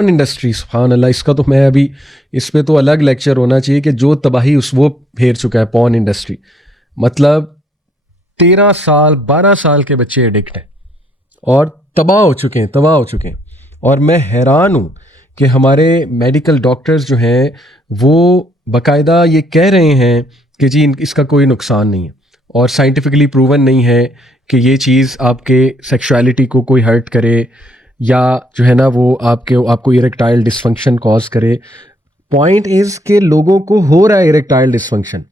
Industry सुभान अल्लाह, इसका तो मैं अभी इस पे तो अलग लेक्चर होना चाहिए कि जो तबाही उस वो फेर चुका है पॉर्न इंडस्ट्री। मतलब 13 साल 12 साल के बच्चे एडिक्ट हैं और तबाह हो चुके हैं, तबाह हो चुके हैं। और मैं हैरान हूँ कि हमारे मेडिकल डॉक्टर्स जो हैं वो बाकायदा ये कह रहे हैं कि जी इसका कोई नुकसान नहीं है और साइंटिफिकली प्रूवन नहीं है कि ये चीज़ आपके सेक्सुअलिटी को कोई हर्ट करे या जो है ना वो आपको इरेक्टाइल डिसफंक्शन कॉज करे। पॉइंट इज़ कि लोगों को हो रहा है इरेक्टाइल डिसफंक्शन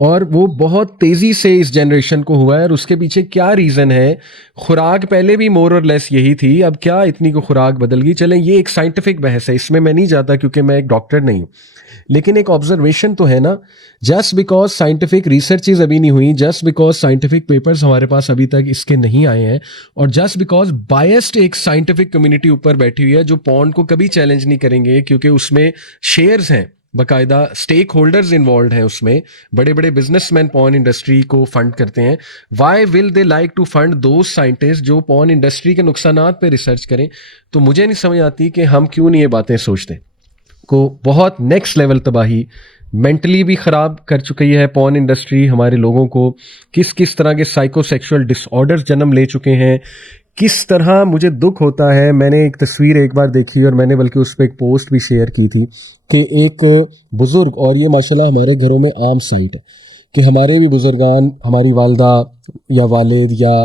और वो बहुत तेज़ी से इस जनरेशन को हुआ है। और उसके पीछे क्या रीज़न है? खुराक पहले भी मोर और लेस यही थी, अब क्या इतनी को खुराक बदल गई? चलें ये एक साइंटिफिक बहस है, इसमें मैं नहीं जाता क्योंकि मैं एक डॉक्टर नहीं हूँ, लेकिन एक ऑब्जर्वेशन तो है ना। जस्ट बिकॉज साइंटिफिक रिसर्चेज अभी नहीं हुई, जस्ट बिकॉज साइंटिफिक पेपर्स हमारे पास अभी तक इसके नहीं आए हैं, और जस्ट बिकॉज बायस्ड एक साइंटिफिक कम्युनिटी ऊपर बैठी हुई है जो पॉर्न को कभी चैलेंज नहीं करेंगे क्योंकि उसमें शेयर्स हैं, बाकायदा स्टेक होल्डर्स इन्वॉल्व हैं उसमें, बड़े बड़े बिजनेसमैन पॉर्न इंडस्ट्री को फंड करते हैं। Why will they like to fund दो साइंटिस्ट जो पॉर्न इंडस्ट्री के नुकसानात पे रिसर्च करें? तो मुझे नहीं समझ आती कि हम क्यों नहीं ये बातें सोचते। को बहुत नेक्स्ट लेवल तबाही मेंटली भी ख़राब कर चुकी है पॉर्न इंडस्ट्री हमारे लोगों को। किस किस तरह के साइकोसेक्सुअल डिसऑर्डर्स जन्म ले चुके हैं, किस तरह मुझे दुख होता है। मैंने एक तस्वीर एक बार देखी और मैंने बल्कि उस पर एक पोस्ट भी शेयर की थी कि एक बुज़ुर्ग, और ये माशाल्लाह हमारे घरों में आम साइट है कि हमारे भी बुज़ुर्गान, हमारी वालदा या वालिद या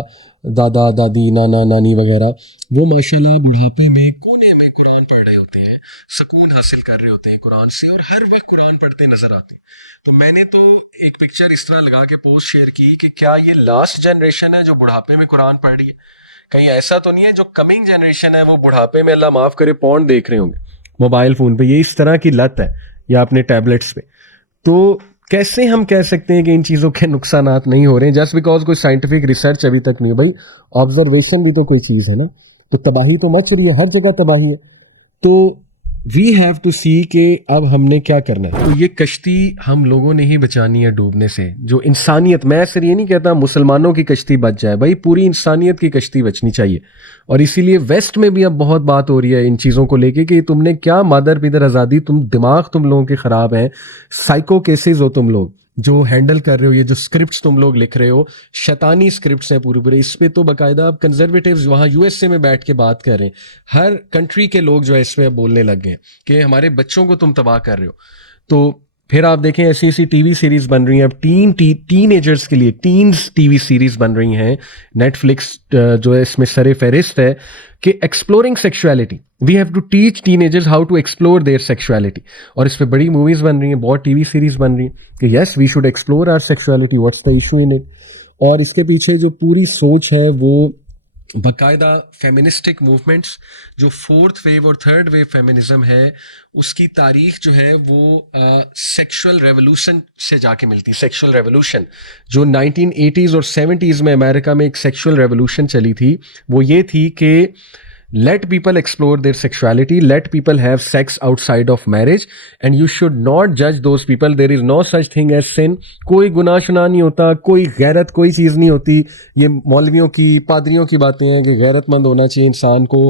दादा दादी नाना नानी वगैरह, वो माशाल्लाह बुढ़ापे में कोने में कुरान पढ़ रहे होते हैं, सुकून हासिल कर रहे होते हैं कुरान से और हर वक्त कुरान पढ़ते नजर आते हैं। तो मैंने तो एक पिक्चर इस तरह लगा के पोस्ट शेयर की कि क्या ये लास्ट जनरेशन है जो बुढ़ापे में कुरान पढ़ रही है? कहीं ऐसा तो नहीं है जो कमिंग जनरेशन है वो बुढ़ापे में, अल्लाह माफ करे, पॉर्न देख रहे होंगे मोबाइल फोन पे? ये इस तरह की लत है या अपने टैबलेट्स पे। तो कैसे हम कह सकते हैं कि इन चीज़ों के नुकसानात नहीं हो रहे हैं जस्ट बिकॉज कोई साइंटिफिक रिसर्च अभी तक नहीं है? भाई ऑब्जर्वेशन भी तो कोई चीज़ है ना। तो तबाही तो मच रही है, हर जगह तबाही है। तो वी हैव टू सी कि अब हमने क्या करना है। तो ये कश्ती हम लोगों ने ही बचानी है डूबने से। जो इंसानियत, मैं सिर्फ ये नहीं कहता मुसलमानों की कश्ती बच जाए, भाई पूरी इंसानियत की कश्ती बचनी चाहिए। और इसीलिए वेस्ट में भी अब बहुत बात हो रही है इन चीज़ों को लेके कि तुमने क्या मादर पिदर आज़ादी, दिमाग तुम लोगों के ख़राब हैं, साइको केसेस हो तुम लोग जो हैंडल कर रहे हो, ये जो स्क्रिप्ट्स तुम लोग लिख रहे हो, शैतानी स्क्रिप्ट्स हैं पूरे पूरे। इस पे तो बाकायदा अब कंजर्वेटिव्स वहाँ यूएसए में बैठ के बात कर रहे हैं, हर कंट्री के लोग जो है इस पे अब बोलने लग गए हैं कि हमारे बच्चों को तुम तबाह कर रहे हो। तो फिर आप देखें ऐसी ऐसी टीवी सीरीज बन रही हैं अब टीन एजर्स के लिए, टीन्स टीवी सीरीज बन रही हैं। नेटफ्लिक्स जो है इसमें सरे फहरिस्त है कि exploring sexuality, we have to teach teenagers how to explore their sexuality. और इस पे बड़ी मूवीज बन रही हैं, बहुत टीवी सीरीज बन रही हैं कि yes we should explore our sexuality, what's the issue in it. और इसके पीछे जो पूरी सोच है वो बाकायदा फेमिनिस्टिक मूवमेंट्स, जो फोर्थ वेव और थर्ड वेव फेमिनिज्म है, उसकी तारीख जो है वो सेक्सुअल रेवोल्यूशन से जाके मिलती है। सेक्सुअल रेवोल्यूशन जो 1980s और 70s में अमेरिका में एक सेक्सुअल रेवोल्यूशन चली थी, वो ये थी कि let people explore their sexuality, let people have sex outside of marriage, and you should not judge those people. There is no such thing as sin. कोई गुनाह शुनाह नहीं होता, कोई गैरत कोई चीज़ नहीं होती। ये मौलवियों की पादरियों की बातें हैं कि गैरतमंद होना चाहिए इंसान को,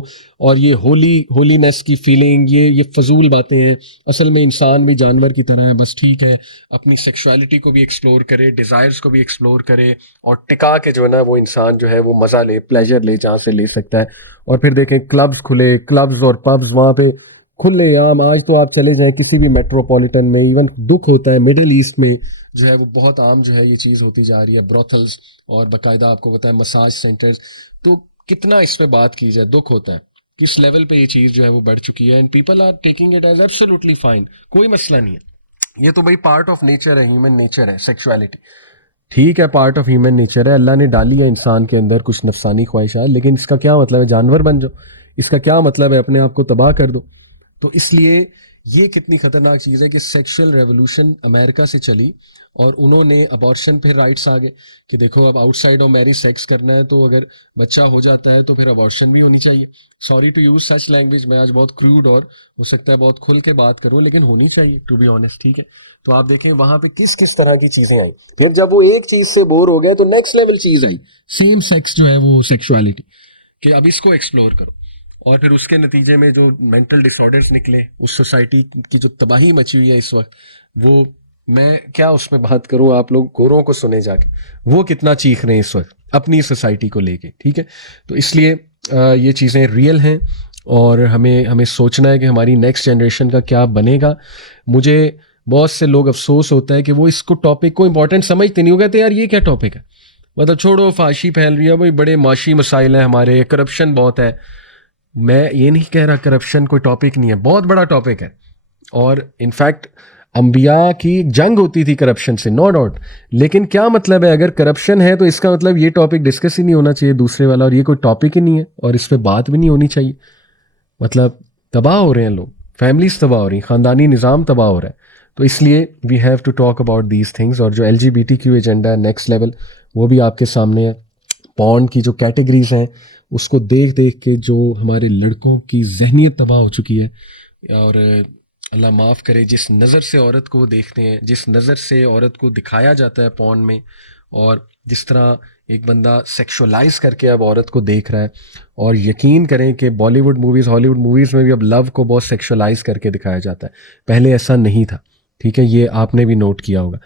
और ये होलीनेस की फीलिंग, ये फजूल बातें हैं। असल में इंसान भी जानवर की तरह है, बस ठीक है अपनी सेक्सुअलिटी को भी एक्सप्लोर करे, डिज़ायर्स को भी एक्सप्लोर करे, और टिका के जो है ना वो इंसान जो है वो मज़ा ले, प्लेजर ले जहाँ से ले सकता है। और फिर देखें क्लब्स खुले, क्लब्स और पब्स वहाँ पे खुले आम। आज तो आप चले जाएं किसी भी मेट्रोपॉलिटन में, इवन दुख होता है मिडिल ईस्ट में जो है वो बहुत आम जो है ये चीज़ होती जा रही है, ब्रोथल्स और बाकायदा आपको पता है मसाज सेंटर्स। तो कितना इस पे बात की जाए, दुख होता है किस लेवल पे ये चीज़ जो है वो बढ़ चुकी है, and people are taking it as absolutely fine, कोई मसला नहीं है। ये तो भाई पार्ट ऑफ नेचर है, ह्यूमन नेचर है सेक्सुअलिटी, ठीक है पार्ट ऑफ ह्यूमन नेचर है। अल्लाह ने डाली है इंसान के अंदर कुछ नफसानी ख्वाहिशात, लेकिन इसका क्या मतलब है जानवर बन जाओ? इसका क्या मतलब है अपने आप को तबाह कर दो? तो इसलिए ये कितनी खतरनाक चीज़ है कि सेक्सुअल रेवोल्यूशन अमेरिका से चली और उन्होंने अबॉर्शन पे राइट्स आ गए कि देखो अब आउटसाइड ऑफ मैरिज सेक्स करना है तो अगर बच्चा हो जाता है तो फिर अबॉर्शन भी होनी चाहिए। Sorry to use such language, मैं आज बहुत क्रूड और हो सकता है बहुत खुल के बात करूं, लेकिन होनी चाहिए टू बी ऑनेस्ट, ठीक है। तो आप देखें वहां पे किस किस तरह की चीजें आई। फिर जब वो एक चीज से बोर हो गए तो नेक्स्ट लेवल चीज आई, सेम सेक्स जो है वो सेक्सुअलिटी, कि अब इसको एक्सप्लोर करो। और फिर उसके नतीजे में जो मेंटल डिसऑर्डर्स निकले, उस सोसाइटी की जो तबाही मची हुई है इस वक्त, वो मैं क्या उसमें बात करूं, आप लोग गोरों को सुने जाके वो कितना चीख रहे हैं इस वक्त अपनी सोसाइटी को लेके, ठीक है। तो इसलिए ये चीज़ें रियल हैं और हमें हमें सोचना है कि हमारी नेक्स्ट जनरेशन का क्या बनेगा। मुझे बहुत से लोग अफसोस होता है कि वो इसको टॉपिक को इंपॉर्टेंट समझते नहीं, हो कहते यार ये क्या टॉपिक है, मतलब छोड़ो, फाशी फैल रही है भाई, बड़े माशी मसाइल हैं हमारे, करप्शन बहुत है। मैं ये नहीं कह रहा करप्शन कोई टॉपिक नहीं है, बहुत बड़ा टॉपिक है। और इनफैक्ट अंबिया की एक जंग होती थी करप्शन से, नो डाउट। लेकिन क्या मतलब है, अगर करप्शन है तो इसका मतलब ये टॉपिक डिस्कस ही नहीं होना चाहिए दूसरे वाला, और ये कोई टॉपिक ही नहीं है और इस पर बात भी नहीं होनी चाहिए। मतलब तबाह हो रहे हैं लोग, फैमिलीज तबाह हो रही, ख़ानदानी निज़ाम तबाह हो रहा है। तो इसलिए we have to talk about these things. और जो LGBTQ एजेंडा है नेक्स्ट लेवल, वो भी आपके सामने है। पॉर्न की जो कैटेगरीज हैं उसको देख देख के जो हमारे लड़कों की जहनीत तबाह हो चुकी है। और अल्लाह माफ़ करे, जिस नज़र से औरत को वो देखते हैं, जिस नज़र से औरत को दिखाया जाता है पॉर्न में, और जिस तरह एक बंदा सेक्सुअलाइज करके अब औरत को देख रहा है। और यकीन करें कि बॉलीवुड मूवीज़, हॉलीवुड मूवीज़ में भी अब लव को बहुत सेक्सुअलाइज करके दिखाया जाता है, पहले ऐसा नहीं था, ठीक है, ये आपने भी नोट किया होगा।